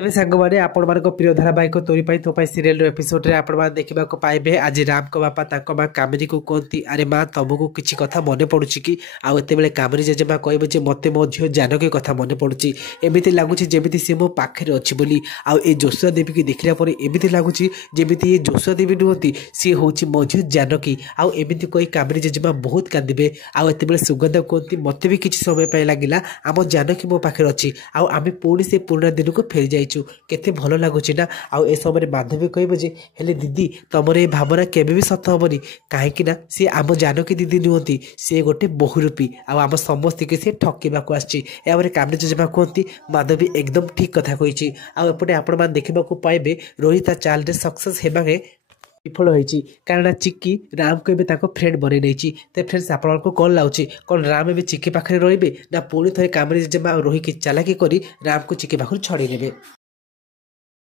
तेज सांगने आपण प्रिय धारावाहिक तोरी तो सीरियल एपिसोड रे आपण देखा पाइबे। आज राम को बापा माँ कामिनी को कहती अरे माँ तुमको किसी कथा मन पड़ुच कि आते बेले कामिनी जेजेमा कहे मत मो झील जानकी कथा मन पड़ुची एमती लगुच जमी सी मो पाखे अच्छी बोली आउ जोशुआ देवी की देखला एमती लगुच जमी ये जोशुआ देवी नुहति सी हूँ मो झील जानकी आउ एमती कही कामिनी जेजेमा बहुत कांदे आते बेले सुगंधा कहती मत भी किसी समय लगिला आम जानकी मो पाखे अच्छी आम पुणी से पुराना दिन को फेरी जाइए केते भल लगुच ना। आउ ए समय माधवी कह हेले दीदी तुम ये भावना केबे भी सत हेनी कहीं सी आम जानकी दीदी नुहति सी गोटे बहुरूपी आम समस्त के सी ठकवा आसमें कामिनी जेजेमा कहती माधवी एकदम ठीक कथा कही। आउटे आपण देखा पाइबे रोहित चाल सक्सेस होगा विफल होती कारण चिक्की राम को एवं फ्रेंड बनई नहीं। तो फ्रेंड्स आपको कौन लगुच कौन राम एवं चिक्की पाखे रे ना पुणी थे कामिनी जेजेमा रोहित चालाकी कर राम को चिक्की पाखु छड़े देवे।